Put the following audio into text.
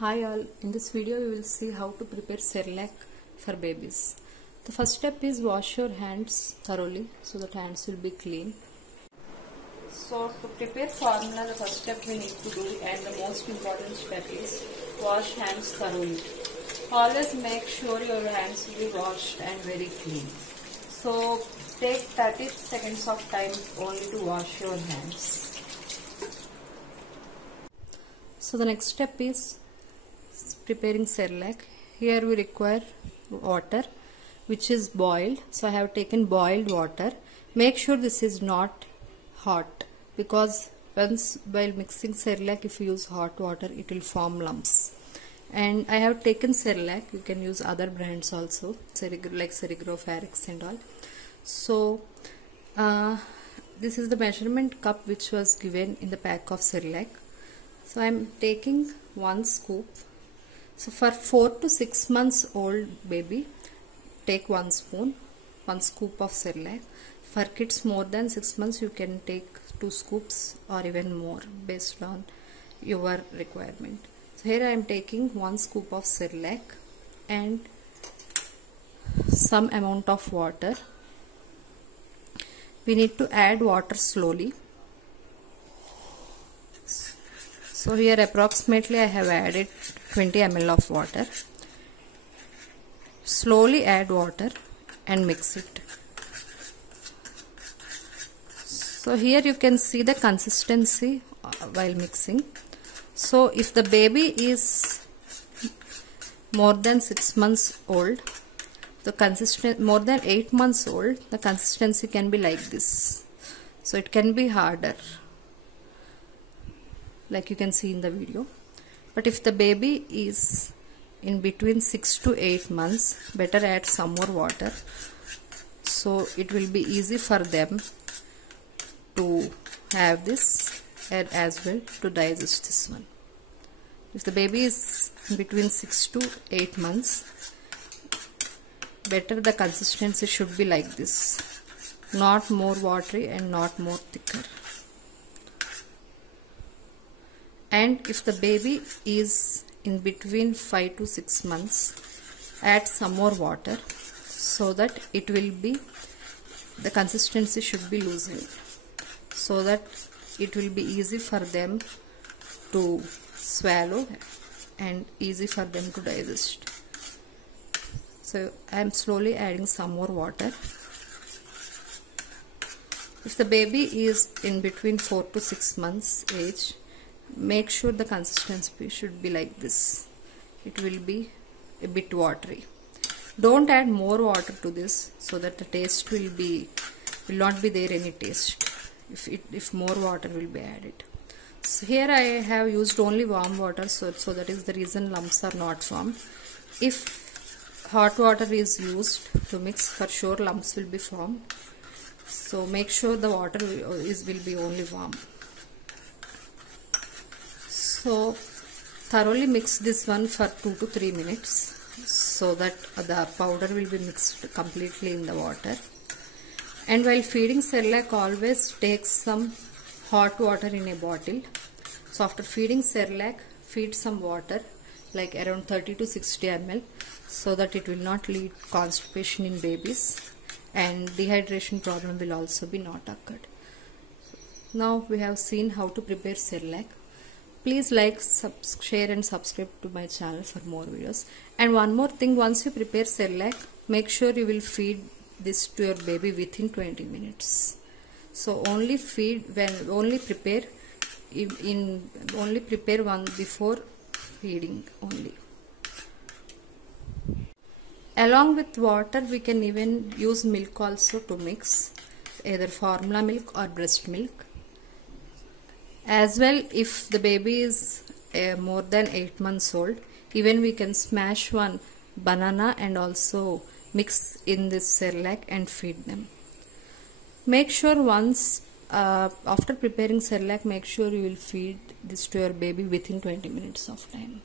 Hi all, in this video we will see how to prepare Cerelac for babies. The first step is wash your hands thoroughly so that hands will be clean. So to prepare formula, the first step we need to do and the most important step is wash hands thoroughly. Always make sure your hands will be washed and very clean. So take 30 seconds of time only to wash your hands. So the next step is preparing Cerelac. Here we require water which is boiled. So I have taken boiled water. Make sure this is not hot, because once while mixing Cerelac, if you use hot water, it will form lumps. And I have taken Cerelac. You can use other brands also, like Cerelac, Farix and all. So this is the measurement cup which was given in the pack of Cerelac. So I am taking 1 scoop. So for 4 to 6 months old baby, take 1 spoon, 1 scoop of Cerelac. For kids more than 6 months, you can take 2 scoops or even more based on your requirement. So here I am taking 1 scoop of Cerelac and some amount of water. We need to add water slowly. So here approximately I have added 20 ml of water. Slowly add water and mix it. So here you can see the consistency while mixing. So if the baby is more than 6 months old, more than 8 months old, the consistency can be like this. So it can be harder, like you can see in the video. But if the baby is in between 6 to 8 months, better add some more water, so it will be easy for them to have this and as well to digest this one. If the baby is in between 6 to 8 months, better the consistency should be like this, not more watery and not more thicker. And if the baby is in between 5 to 6 months, add some more water so that it will be, the consistency should be loosened, so that it will be easy for them to swallow and easy for them to digest. So I am slowly adding some more water. If the baby is in between 4 to 6 months age, make sure the consistency should be like this. It will be a bit watery. Don't add more water to this, so that the taste will not be there any taste if more water will be added. So here I have used only warm water, so that is the reason lumps are not formed. If hot water is used to mix, for sure lumps will be formed. So make sure the water will be only warm. So thoroughly mix this one for 2 to 3 minutes, so that the powder will be mixed completely in the water. And while feeding Cerelac, always take some hot water in a bottle. So after feeding Cerelac, feed some water like around 30 to 60 ml, so that it will not lead constipation in babies, and dehydration problem will also be not occurred. Now we have seen how to prepare Cerelac. Please like, share and subscribe to my channel for more videos. And one more thing, once you prepare Cerelac, make sure you will feed this to your baby within 20 minutes. So only prepare one before feeding only. Along with water, we can even use milk also to mix, either formula milk or breast milk. As well, if the baby is more than 8 months old, even we can smash one banana and also mix in this Cerelac and feed them. Make sure once after preparing Cerelac, make sure you will feed this to your baby within 20 minutes of time.